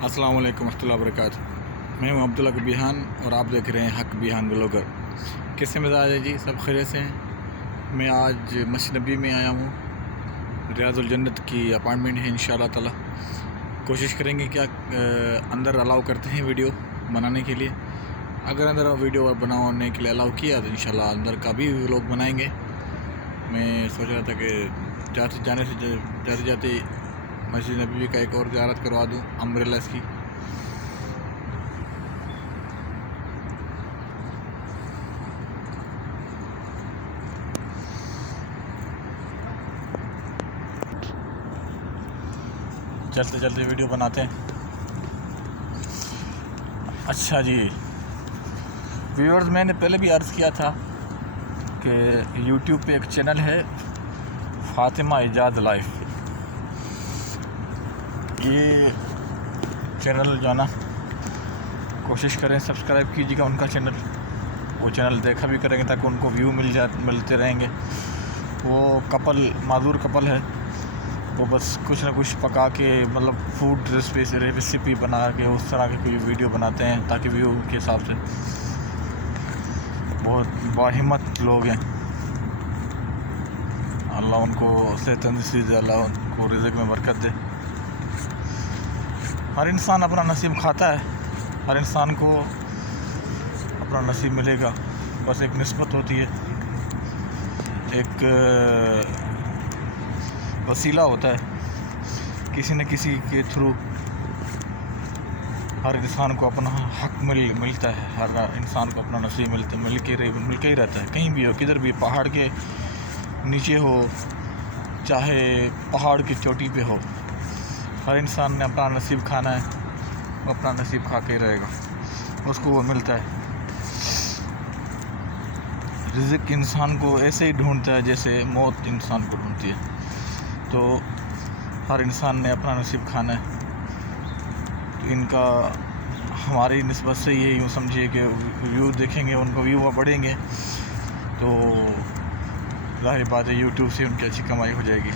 अस्सलाम वालेकुम रहमतुल्लाहि व बरकातहू। मैं हूं अब्दुल्ला कबीहान और आप देख रहे हैं हक बीहान ब्लॉगर। कैसे मिजाज है जी? सब खैरियत से हैं। मैं आज मस्जिद नबी में आया हूं। रियाजुल जन्नत की अपार्टमेंट है इंशाअल्लाह ताला। कोशिश करेंगे क्या अंदर अलाउ करते हैं वीडियो बनाने के लिए। अगर अंदर वीडियो बनाने के लिए अलाउ किया तो इंशाअल्लाह अंदर का भी व्लॉग बनाएंगे। मैं सोच रहा था कि जाते जाते मस्जिद नबी का एक और ज़ियारत करवा दूँ अम्ब्रेलास की। चलते चलते वीडियो बनाते हैं। अच्छा जी व्यूअर्स, मैंने पहले भी अर्ज़ किया था कि यूट्यूब पे एक चैनल है फातिमा इजाज़ लाइफ। ये चैनल जो है ना, कोशिश करें सब्सक्राइब कीजिएगा उनका चैनल। वो चैनल देखा भी करेंगे ताकि उनको व्यू मिलते रहेंगे। वो माज़ूर कपल है। वो बस कुछ ना कुछ पका के मतलब फूड रेसिपी बना के उस तरह के कोई वीडियो बनाते हैं ताकि व्यू के हिसाब से। बहुत बाहिम्मत लोग हैं। अल्लाह उनको सेहत तंदुरुस्ती दे, अल्लाह उनको रिज़्क़ में बरकत दे। हर इंसान अपना नसीब खाता है, हर इंसान को अपना नसीब मिलेगा। बस एक निस्बत होती है, एक वसीला होता है। किसी न किसी के थ्रू हर इंसान को अपना हक मिलता है। हर इंसान को अपना नसीब मिल के ही रहता है। कहीं भी हो, किधर भी, पहाड़ के नीचे हो चाहे पहाड़ की चोटी पे हो, हर इंसान ने अपना नसीब खाना है। वो अपना नसीब खा के रहेगा, उसको वो मिलता है। रिज़्क़ इंसान को ऐसे ही ढूंढता है जैसे मौत इंसान को ढूंढती है। तो हर इंसान ने अपना नसीब खाना है। तो इनका हमारी निस्बत से ये यूँ समझिए कि व्यू देखेंगे, उनको व्यू बढ़ेंगे तो ज़ाहिर बात है यूट्यूब से उनकी अच्छी कमाई हो जाएगी।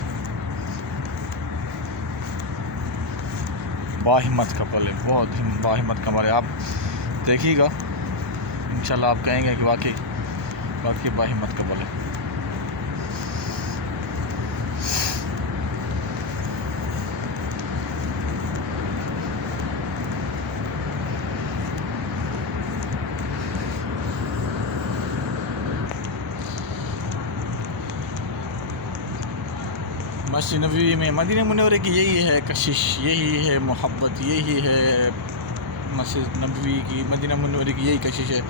बाहिम्मत कपल है, बहुत ही बाहिम्मत कपल है। आप देखिएगा इंशाल्लाह आप कहेंगे कि वाकई बाहिम्मत कपल है। मस्जिद नबी में मदीना मुनव्वरा की यही है कशिश, यही है मोहब्बत, यही है मस्जिद नबी की, मदीना मुनव्वरा की यही कशिश है।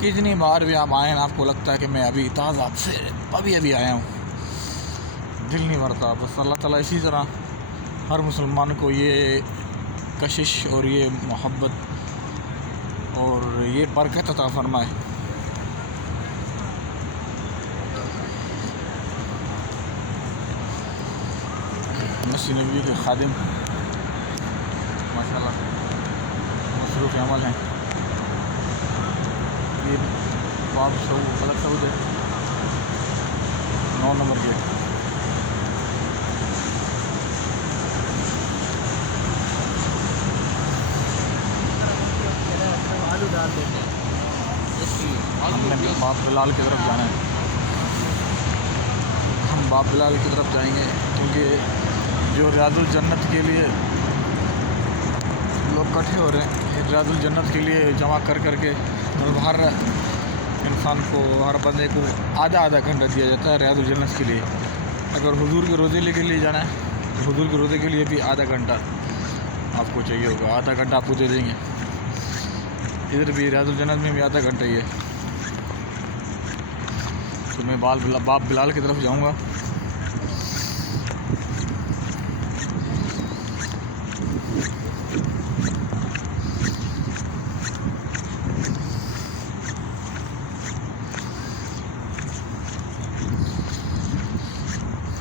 कितनी बार भी आप आए ना, आपको लगता है कि मैं अभी ताज़ा से अभी आया हूँ। दिल नहीं भरता। बस अल्लाह ताला इसी तरह हर मुसलमान को ये कशिश और ये मोहब्बत और ये बरकत अता फरमाए। मस्जिद नबी के खादिम माशाल्लाह मसरूफ़ अमल हैं। ये बाब गलत सऊद है, 9 नंबर गेट। आलू डाल देते हमने बाप बिलाल की तरफ जाना है। हम बाप बिलाल की तरफ जाएंगे क्योंकि जो रियाजुल जन्नत के लिए लोग इकट्ठे हो रहे हैं, रियाजुल जन्नत के लिए जमा कर के मतलब हर इंसान को, हर बंदे को आधा घंटा दिया जाता है रियाजुल जन्नत के लिए। अगर हुजूर के रोज़े के लिए जाना है तो हुजूर के रोज़े के लिए भी आधा घंटा आपको चाहिए होगा। आधा घंटा आपको दे देंगे। इधर भी रियाजुल जन्नत में भी आधा घंटा ही है। तो मैं बाप बिलाल की तरफ जाऊँगा।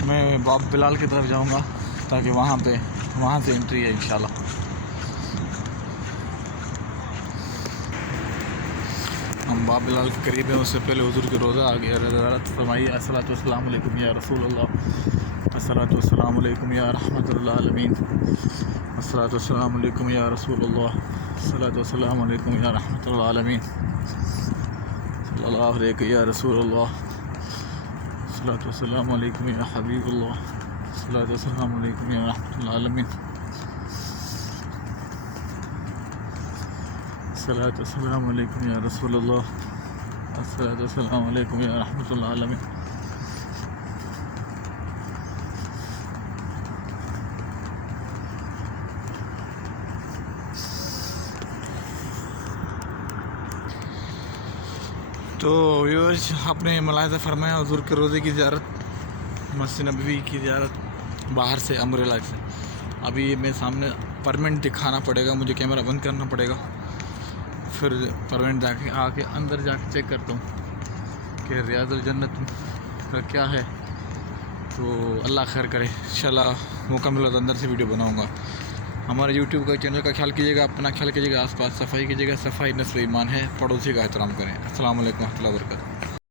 मैं बाप बिलाल की तरफ जाऊंगा ताकि वहाँ से एंट्री है इंशाल्लाह। ہم باب بلال کے قریب ہیں. اس سے پہلے حضور کے روزہ آ گیا. حضرت فرمائیے الصلاۃ والسلام علیکم یا رسول اللہ، الصلاۃ والسلام علیکم یا رحمۃ العالمین، الصلاۃ والسلام علیکم یا رسول اللہ، الصلاۃ والسلام علیکم یا رحمۃ العالمین، صلی اللہ علیہ یا رسول اللہ، الصلاۃ والسلام علیکم یا حبیب اللہ، الصلاۃ والسلام علیکم یا رحمۃ العالمین، الصلاۃ والسلام علیکم یا رسول اللہ، الصلاۃ والسلام علیکم یا رحمۃ العالمین. تو ویورز، آپ نے ملاحظہ فرمایا حضور کے روزے کی زیارت، مسجد نبوی کی زیارت باہر سے امبریلا سے. ابھی میں سامنے پرمنٹ دکھانا پڑے گا، مجھے کیمرہ بند کرنا پڑے گا، پھر پرمنٹ جا کے آ کے اندر جا کے چیک کرتا ہوں کہ ریاض الجنت کا کیا ہے. تو اللہ خیر کرے، انشاءاللہ موقع ملا تو اندر سے ویڈیو بناؤں گا. ہمارے یوٹیوب کا چینل کا خیال کیجیے گا، اپنا خیال کیجیے گا، آس پاس صفائی کیجیے گا. صفائی نصف ایمان ہے، پڑوسی کا احترام کریں. السلام علیکم و رحمۃ اللہ وبرکاتہ.